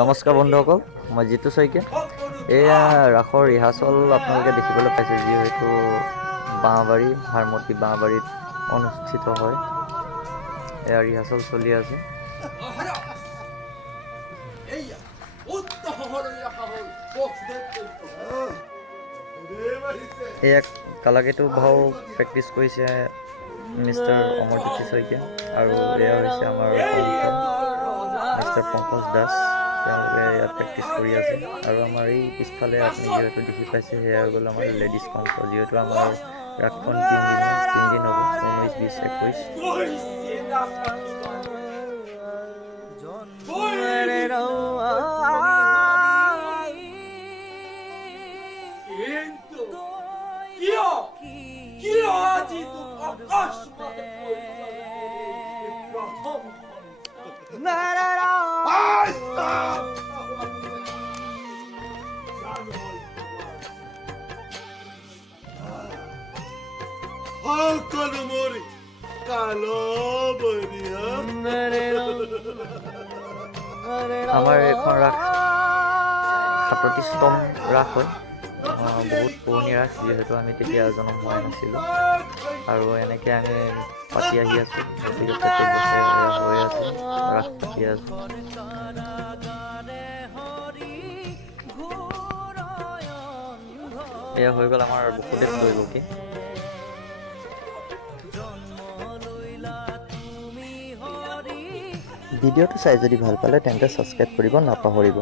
নমস্কাৰ বন্ধুসকল, মই জিতু শইকীয়া। এয়া ৰাসৰ ৰিহাৰ্চল আপোনালোকে দেখিবলৈ পাইছে, যিহেতু বাঁহবাৰী হাৰমতি বাঁহবাৰীত অনুষ্ঠিত হয়। এয়া ৰিহাৰ্চল চলি আছে। এয়া কালাকেটো ভাও প্ৰেক্টিচ কৰিছে মিষ্টাৰ অমৰজ্যোতি শইকীয়া, আৰু এয়া হৈছে আমাৰ মিষ্টাৰ পংকজ দাস। তেওঁলোকে ইয়াত প্ৰেক্টিচ কৰি আছে। আৰু আমাৰ এই পিছফালে আপুনি যিহেতু দেখি পাইছে, সেয়া হৈ গ'ল আমাৰ লেডিজ কণ্ঠ। যিহেতু আমাৰ ৰাসখন 3 দিন হ'ব, 19, 20, 21। আমাৰ এইখন ৰাস 37তম ৰাস হয়। বহুত পুৰণি ৰাস, যিহেতু আমি তেতিয়া জন্ম হোৱাই নাছিলোঁ, আৰু এনেকৈ আমি পাতি আহি আছোঁ। গতিকে প্ৰত্যেক বছৰে হৈ আছে, ৰাস পাতি আছোঁ। এয়া হৈ গ'ল আমাৰ বসুদেৱ দৈৱকী। ভিডিঅ'টো চাই যদি ভাল পালে তেন্তে ছাবস্ক্ৰাইব কৰিব নাপাহৰিব।